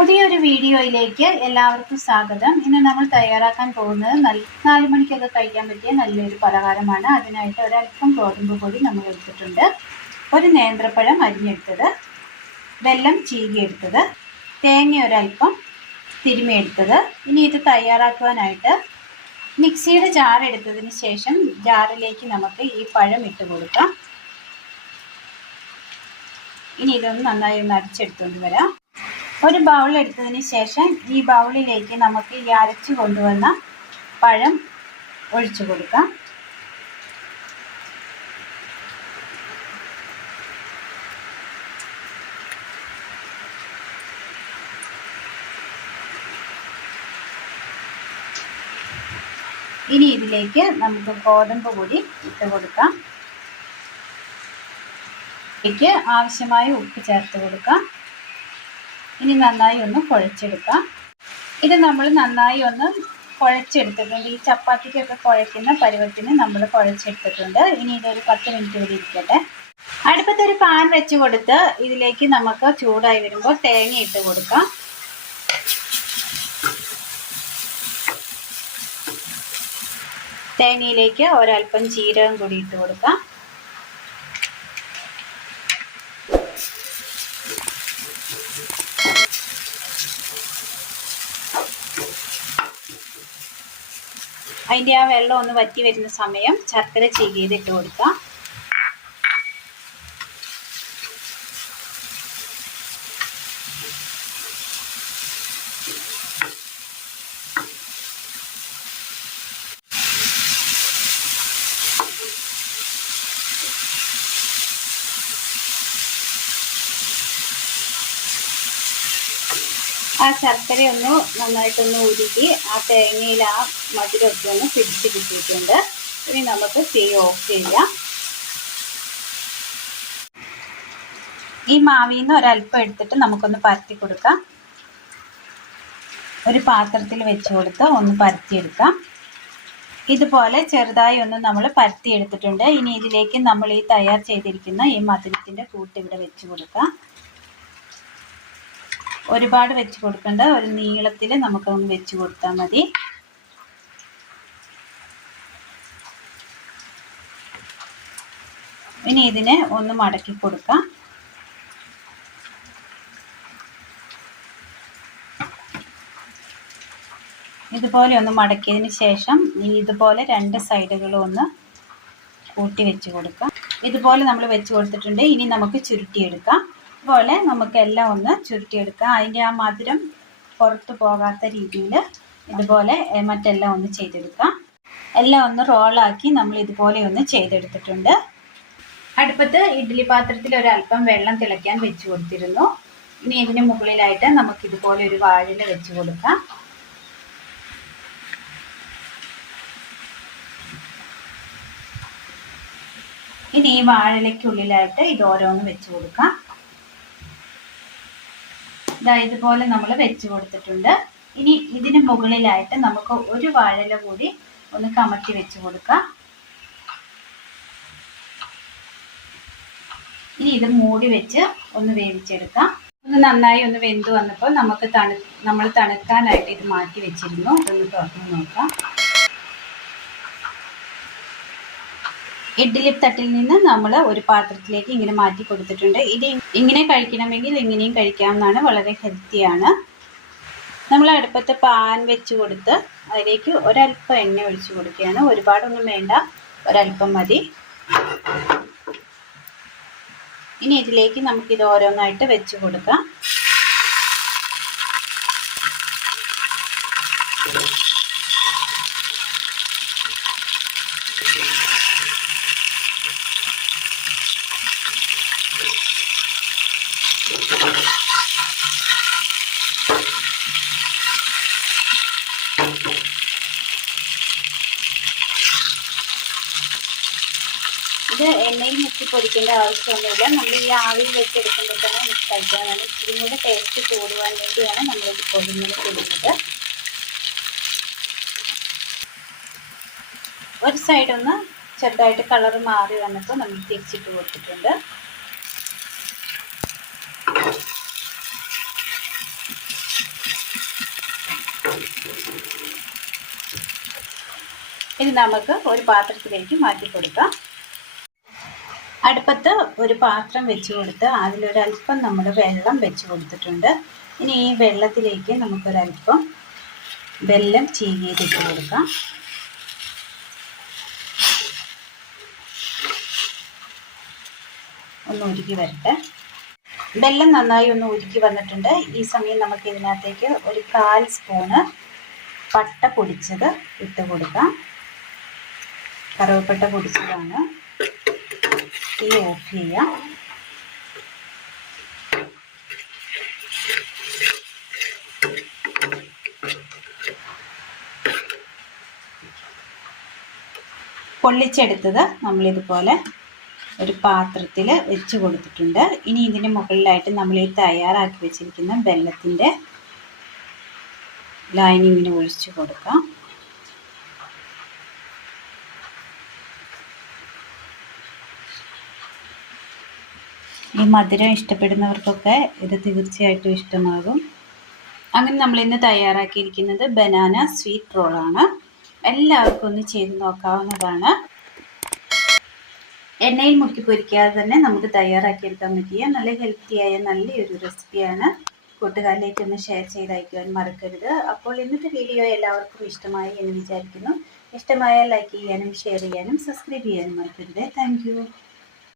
പുതിയൊരു വീഡിയോയിലേക്ക് എല്ലാവർക്കും സ്വാഗതം. ഇന്ന് നമ്മൾ തയ്യാറാക്കാൻ പോകുന്നത് 4 മണിക്കൊക്കെ കഴിക്കാൻ പറ്റിയ നല്ലൊരു പലഹാരമാണ്. അതിനായിട്ട് ഒരൽപ്പം ഗോതമ്പ് പൊടി നമ്മൾ എടുത്തിട്ടുണ്ട്, ഒരു നേന്ത്രപ്പഴം അരിഞ്ഞെടുത്തത്, വെല്ലം ചീകിയെടുത്തത്, തേങ്ങ ഒരൽപ്പം തിരുമിയെടുത്തത്. ഇനി ഇത് തയ്യാറാക്കുവാനായിട്ട് മിക്സിയുടെ ജാർ എടുത്തതിന് ശേഷം ജാറിലേക്ക് നമുക്ക് ഈ പഴം ഇട്ട് കൊടുക്കാം. ഇനി ഇതൊന്ന് നന്നായി അടിച്ചെടുത്തുകൊണ്ട് വരാം. ഒരു ബൗൾ എടുത്തതിന് ശേഷം ഈ ബൗളിലേക്ക് നമുക്ക് ഈ അരച്ചു കൊണ്ടുവന്ന പഴം ഒഴിച്ചു കൊടുക്കാം. ഇനി ഇതിലേക്ക് നമുക്ക് ഗോതമ്പ് പൊടി ഇട്ട് കൊടുക്കാം. ഇതിലേക്ക് ആവശ്യമായ ഉപ്പ് ചേർത്ത് കൊടുക്കാം. ഇനി നന്നായി ഒന്ന് കുഴച്ചെടുക്കാം. ഇത് നമ്മൾ നന്നായി ഒന്ന് കുഴച്ചെടുത്തിട്ടുണ്ട്. ഈ ചപ്പാത്തിക്കൊക്കെ കുഴയ്ക്കുന്ന പരുവത്തിന് നമ്മൾ കുഴച്ചെടുത്തിട്ടുണ്ട്. ഇനി ഇതൊരു 10 മിനിറ്റ് വരെ ഇരിക്കട്ടെ. അടുപ്പത്തൊരു പാൻ വെച്ച് കൊടുത്ത് ഇതിലേക്ക് നമുക്ക് ചൂടായി വരുമ്പോൾ തേങ്ങ ഇട്ട് കൊടുക്കാം. തേങ്ങയിലേക്ക് ഒരൽപ്പം ജീരകം കൂടി ഇട്ട് കൊടുക്കാം. അതിൻ്റെ ആ വെള്ളം ഒന്ന് വറ്റി വരുന്ന സമയം ശർക്കര ചീകിയത് ഇട്ട് കൊടുക്കാം. ആ ശർക്കര ഒന്ന് നന്നായിട്ടൊന്ന് ഉരുകി ആ തേങ്ങയിൽ ആ മധുരമൊക്കെ ഒന്ന് പിടിച്ച് കിട്ടിയിട്ടുണ്ട്. ഇനി നമുക്ക് തീ ഓഫ് ചെയ്യാം. ഈ മാവിൽ നിന്ന് ഒരൽപ്പം എടുത്തിട്ട് നമുക്കൊന്ന് പരത്തി കൊടുക്കാം. ഒരു പാത്രത്തിൽ വെച്ച് കൊടുത്ത് ഒന്ന് പരത്തിയെടുക്കാം. ഇതുപോലെ ചെറുതായി ഒന്ന് നമ്മൾ പരത്തി എടുത്തിട്ടുണ്ട്. ഇനി ഇതിലേക്ക് നമ്മൾ ഈ തയ്യാർ ചെയ്തിരിക്കുന്ന ഈ മധുരത്തിൻ്റെ കൂട്ട് ഇവിടെ വെച്ച് കൊടുക്കാം. ഒരുപാട് വെച്ച് കൊടുക്കേണ്ട, ഒരു നീളത്തിൽ നമുക്കൊന്ന് വെച്ച് കൊടുത്താൽ മതി. ഇനി ഇതിനെ ഒന്ന് മടക്കി കൊടുക്കാം. ഇതുപോലെ ഒന്ന് മടക്കിയതിന് ശേഷം ഇതുപോലെ 2 സൈഡുകളും ഒന്ന് കൂട്ടി വെച്ച് കൊടുക്കാം. ഇതുപോലെ നമ്മൾ വെച്ച് കൊടുത്തിട്ടുണ്ട്. ഇനി നമുക്ക് ചുരുട്ടിയെടുക്കാം. ഇതുപോലെ നമുക്കെല്ലാം ഒന്ന് ചുരുട്ടിയെടുക്കാം. അതിൻ്റെ ആ മധുരം പുറത്തു പോകാത്ത രീതിയിൽ ഇതുപോലെ മറ്റെല്ലാം ഒന്ന് ചെയ്തെടുക്കാം. എല്ലാം ഒന്ന് റോളാക്കി നമ്മൾ ഇതുപോലെ ഒന്ന് ചെയ്തെടുത്തിട്ടുണ്ട്. അടുപ്പത്ത് ഇഡ്ഡലി പാത്രത്തിൽ ഒരൽപ്പം വെള്ളം തിളയ്ക്കാൻ വെച്ച് കൊടുത്തിരുന്നു. ഇനി ഇതിന് മുകളിലായിട്ട് നമുക്കിതുപോലെ ഒരു വാഴയില വെച്ച് കൊടുക്കാം. ഇനി ഈ വാഴയിലയ്ക്കുള്ളിലായിട്ട് ഇത് ഓരോന്ന് വെച്ച് കൊടുക്കാം. ഇതുപോലെ നമ്മൾ വെച്ച് കൊടുത്തിട്ടുണ്ട്. ഇനി ഇതിന് മുകളിലായിട്ട് നമുക്ക് ഒരു വാഴയില കൂടി ഒന്ന് കമത്തി വെച്ച് കൊടുക്കാം. ഇനി ഇത് മൂടി വെച്ച് ഒന്ന് വേവിച്ചെടുക്കാം. ഒന്ന് നന്നായി ഒന്ന് വെന്ത് വന്നപ്പോൾ നമുക്ക് നമ്മൾ തണുക്കാനായിട്ട് ഇത് മാറ്റി വെച്ചിരുന്നു. ഇതൊന്ന് തുറന്ന് നോക്കാം. ഇഡ്ഡലി തട്ടിൽ നിന്ന് നമ്മൾ ഒരു പാത്രത്തിലേക്ക് ഇങ്ങനെ മാറ്റി കൊടുത്തിട്ടുണ്ട്. ഇത് ഇങ്ങനെ കഴിക്കണമെങ്കിൽ ഇങ്ങനെയും കഴിക്കാവുന്നതാണ്, വളരെ ഹെൽത്തിയാണ്. നമ്മൾ അടുപ്പത്ത് പാൻ വെച്ച് കൊടുത്ത് അതിലേക്ക് ഒരൽപ്പം എണ്ണ ഒഴിച്ച് കൊടുക്കുകയാണ്. ഒരുപാടൊന്നും വേണ്ട, ഒരൽപ്പം മതി. ഇനി ഇതിലേക്ക് നമുക്കിത് ഓരോന്നായിട്ട് വെച്ച് കൊടുക്കാം. ഇത് എണ്ണയിൽ മുക്കി പൊരിക്കേണ്ട ആവശ്യമൊന്നുമില്ല. നമ്മൾ ഈ ആവിയിൽ വെച്ചെടുക്കുമ്പോൾ തന്നെ നമുക്ക് കഴിക്കാനാണ്. ഇച്ചിരി കൂടെ ടേസ്റ്റ് കൂടുവാൻ വേണ്ടിയാണ് നമ്മളിത് പൊടിഞ്ഞ് ചെയ്യുന്നത്. ഒരു സൈഡൊന്ന് ചെറുതായിട്ട് കളർ മാറി വന്നപ്പോൾ നമ്മൾ തിരിച്ചിട്ട് കൊടുത്തിട്ടുണ്ട്. ഇനി നമുക്ക് ഒരു പാത്രത്തിലേക്ക് മാറ്റി കൊടുക്കാം. അടുപ്പത്ത് ഒരു പാത്രം വെച്ച് കൊടുത്ത് അതിലൊരല്പം നമ്മൾ വെള്ളം വെച്ച് കൊടുത്തിട്ടുണ്ട്. ഇനി ഈ വെള്ളത്തിലേക്ക് നമുക്കൊരല്പം വെല്ലം ചീകിയിട്ടിട്ട് കൊടുക്കാം. ഒന്ന് ഉരുക്കി വരട്ടെ. വെല്ലം നന്നായി ഒന്ന് ഉരുക്കി വന്നിട്ടുണ്ട്. ഈ സമയം നമുക്ക് ഇതിനകത്തേക്ക് ഒരു 1/4 സ്പൂണ് പട്ട പൊടിച്ചത് ഇട്ട് കൊടുക്കാം. കറുവപ്പട്ട പൊടിച്ചതാണ്. തീ ഓഫ് ചെയ്യാം. പൊള്ളിച്ചെടുത്തത് നമ്മളിതുപോലെ ഒരു പാത്രത്തിൽ വെച്ച് കൊടുത്തിട്ടുണ്ട്. ഇനി ഇതിന് മുകളിലായിട്ട് നമ്മൾ ഈ തയ്യാറാക്കി വെച്ചിരിക്കുന്ന വെല്ലത്തിൻ്റെ ലൈനിങ്ങിന് ഒഴിച്ച് കൊടുക്കാം. ഈ മധുരം ഇഷ്ടപ്പെടുന്നവർക്കൊക്കെ ഇത് തീർച്ചയായിട്ടും ഇഷ്ടമാകും. അങ്ങനെ നമ്മളിന്ന് തയ്യാറാക്കിയിരിക്കുന്നത് ബനാന സ്വീറ്റ് റോളാണ്. എല്ലാവർക്കും ഒന്ന് ചെയ്ത് നോക്കാവുന്നതാണ്. എണ്ണയിൽ മുക്കി പൊരിക്കാതെ തന്നെ നമുക്ക് തയ്യാറാക്കിയെടുക്കാൻ പറ്റിയ നല്ല ഹെൽത്തിയായ നല്ലൊരു റെസിപ്പിയാണ്. കൂട്ടുകാരിലേക്ക് ഒന്ന് ഷെയർ ചെയ്തയക്കുവാൻ മറക്കരുത്. അപ്പോൾ ഇന്നത്തെ വീഡിയോ എല്ലാവർക്കും ഇഷ്ടമായി എന്ന് വിചാരിക്കുന്നു. ഇഷ്ടമായാൽ ലൈക്ക് ചെയ്യാനും ഷെയർ ചെയ്യാനും സബ്സ്ക്രൈബ് ചെയ്യാനും മറക്കരുത്. Thank you.